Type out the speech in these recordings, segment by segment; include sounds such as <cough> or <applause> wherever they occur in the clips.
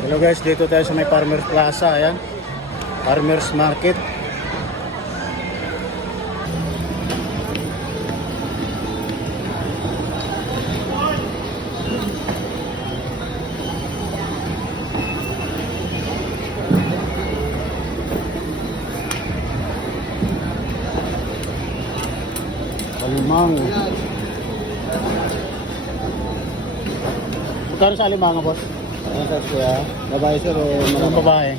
Hello guys, dito tayo sa may Farmers Plaza, ayan. Farmers Market. Alimang. Magkano sa alimang, boss? Ano kuya? Babae sir o malaki? babae.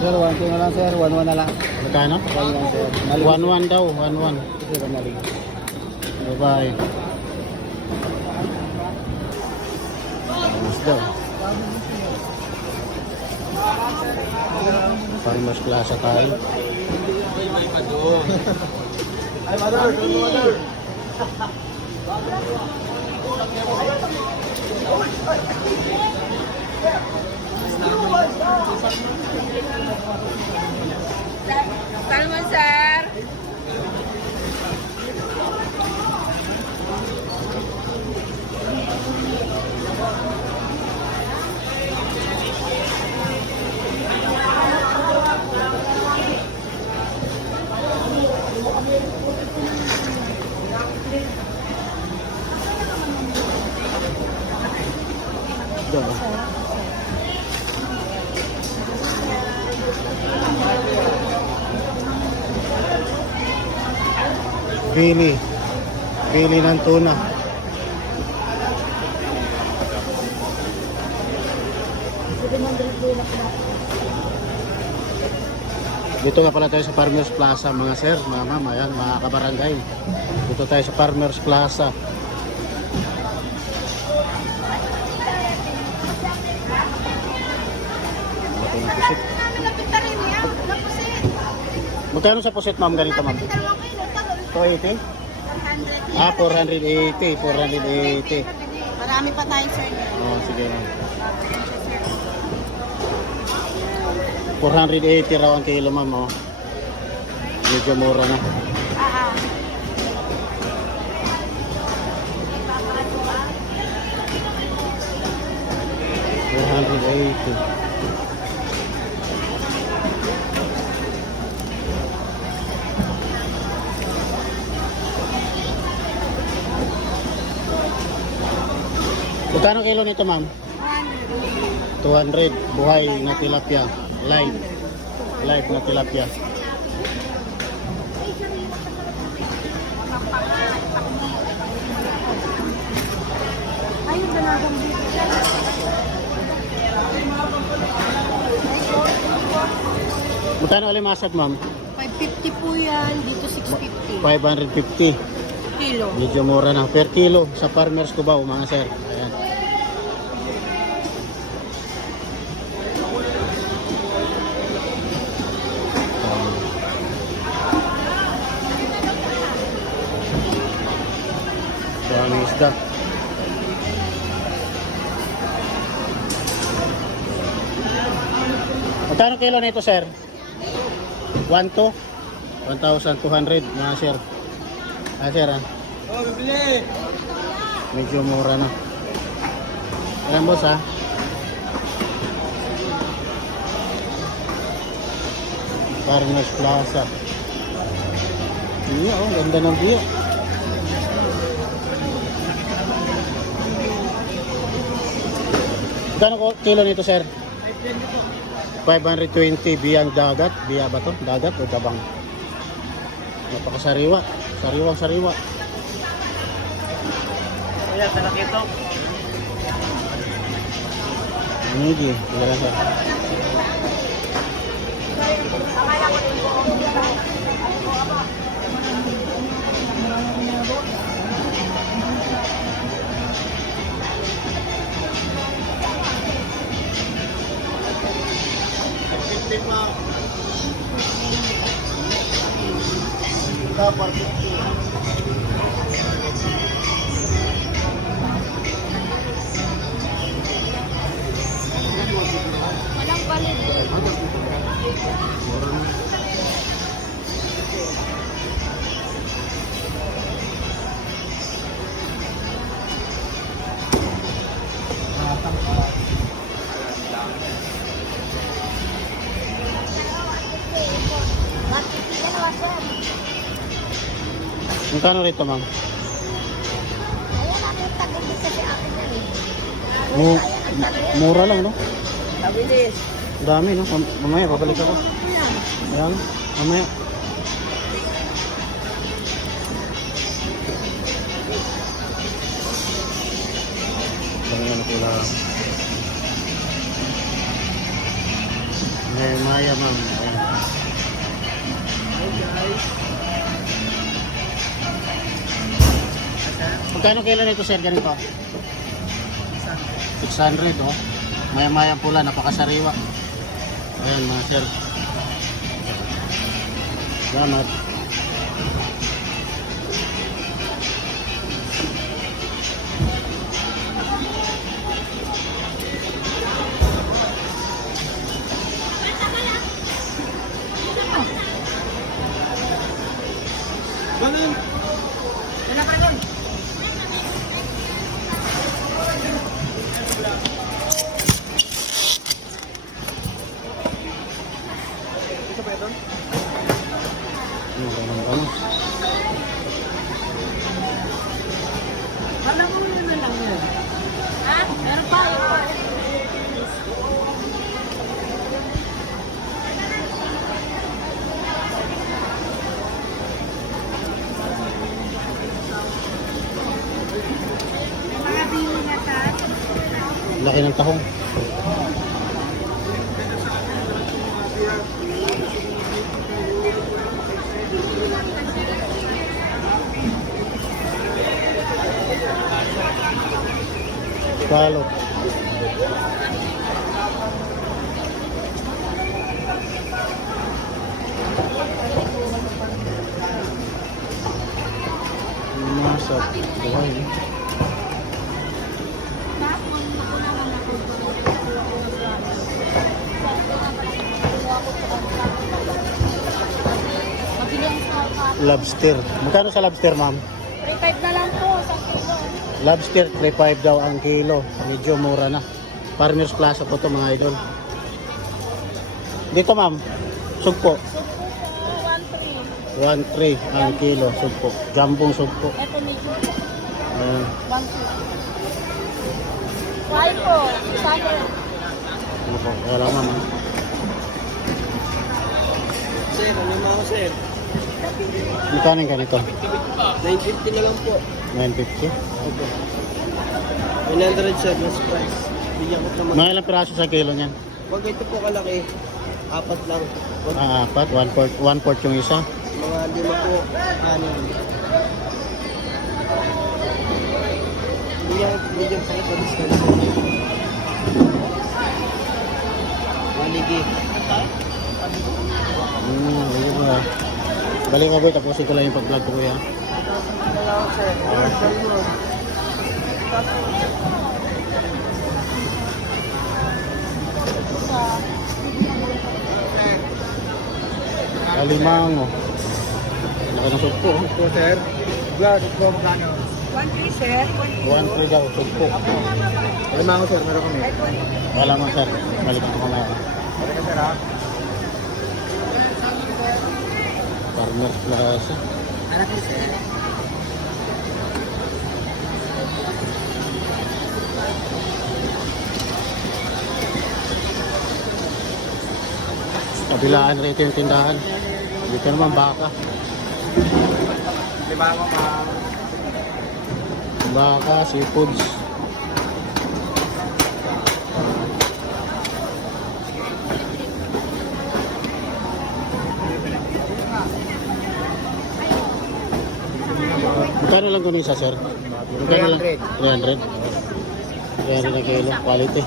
Sir, 1 na lang sir, 1 na lang. Magkano? 1 lang sir. Mali. 1-1 daw, 1-1. Sir, mali. Babae. Mas daw. Farmers Plaza tayo. Ay, mother, mother. <laughs> Salmon, sir. Daw. Bili. Bili ng tuna. Dito nga pala tayo sa Farmers Plaza mga sir, mga ma'am, ayan, mga kabarangay. Dito tayo sa Farmers Plaza. Magkano sa pusit ma'am ganito ma'am? 280? Ah, 480, 480. Marami pa tayo, sir. Oh, sige ma'am. 480 raw ang kilo ma'am oh. Medyo mura na. Four hundred eighty. Magkano kilo nito ma'am? 200. Buhay na tilapia. Live. Live na tilapia. Ayun, dalagang dito. Magkano alimasag ma'am? 550 po yan. Dito 650. 550. Kilo. Medyo mura na. Per kilo sa farmers ko ba mga sir? Isda. Magkano kilo nito, sir? 1 to? 1,200 mga sir. Ah, sir, ah. Oh, bibili! Medyo mura na. Ayan boss ha. Farmers Plaza. Iya, oh, ganda ng view. Gano'n ko kilo nito, sir? 520 biyang dagat. Biya ba to? Dagat o gabang? Napakasariwa. Sariwang sariwa. Kuya, talaki ito. Hindi, wala sir. Walang Magkano rito, ma'am? Ayan, aking kasi akin. Mu mura lang, no? Tabilis. Dami, no? Mam- Mamaya, babalik ako. Ayan, mamaya. Dami na pula. May maya, ma'am. Ayan. Magkano kailan ito, sir? Ganito? 600, oh. Maya-maya pula, napakasariwa. Ayan, mga sir. Salamat. Laki ng tahong. Balot. Nasa buhay. Lobster. Magkano sa lobster, ma'am? 3.5 na lang po, sa kilo. Lobster, 3.5 daw ang kilo. Medyo mura na. Farmers Plaza po to mga idol. Dito, ma'am. Sugpo. Sugpo po, 1.3. 1.3 ang kilo. Sugpo. Jambong sugpo. Ito medyo po, Uh, 1.2. Saan po? Ano po? Wala, ma'am. ah. Sir, ano mga sir? Magkano yung ganito? 950 na lang po. 950? Opo. 100 sir, price. Bigyan ko naman. Mga ilang piraso sa kilo niyan? Pag ito po kalaki, apat lang. Wag Ah, apat. 1 port, one port yung isa. mga lima po, anim. Bigyan, bigyan sa ito discount sir. Maligi. Hmm, ayun ba. Balik ko, boy. Tapusin ko lang yung pag-vlog ko, kuya. Alimango. Laki ng sugpo. oh. Ito sir. Vlog, ito magkano? 1.3 sir. 1.3 daw, sugpo. Alam ako sir, meron kami. Wala man, sir. Balikan ko mamaya. Ka sir ha? Sir? Kabilaan rito yung tindahan. Dito naman baka. Di ba ako? Baka, seafoods. Magkano lang kung isa, sir? Magkano lang? 300. 300 na kilo. Quality.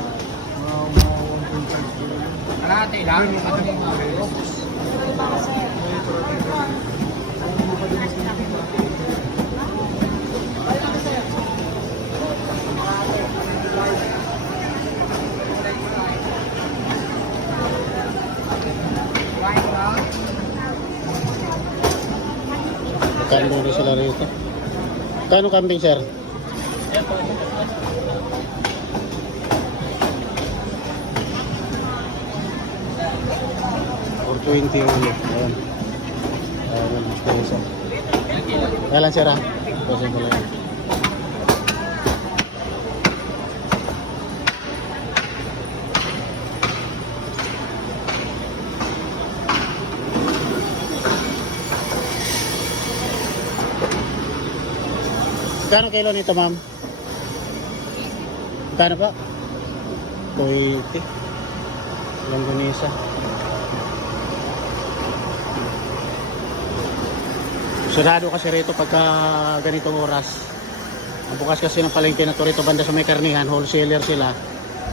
Kalahati lang. Magkano rin sila rito? Magkano kambing, sir? Or 20 ulit. Ayan. Ayan, mas isa. Kaya lang sir ha. Bossing ko lang. Kano kilo nito ma'am? Kano pa? 280. Longganisa. Sarado kasi rito pagka ganitong oras. Ang bukas kasi ng palengke na to rito banda sa may karnihan, wholesaler sila.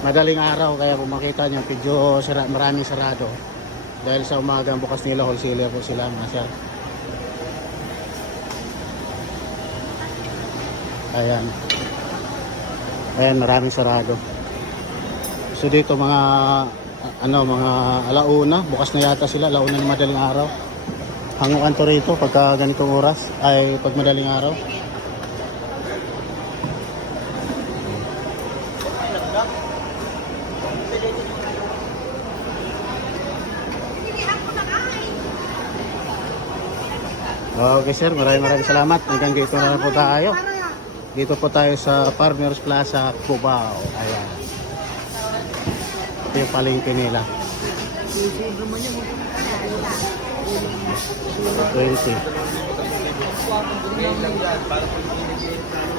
Madaling araw kaya kung makita niyo medyo sira, maraming sarado. Dahil sa umaga ang bukas nila wholesaler po sila mga sir. Ayan. Ayan, maraming sarado. So dito mga ano mga alauna, bukas na yata sila, alauna ng madaling araw. Hanguan to rito pagka ganitong oras ay pag madaling araw. Okay sir, maraming maraming salamat. Hanggang dito na po tayo. Dito po tayo sa Farmers Plaza, Cubao. Ayan. Ito yung palengke nila. 20.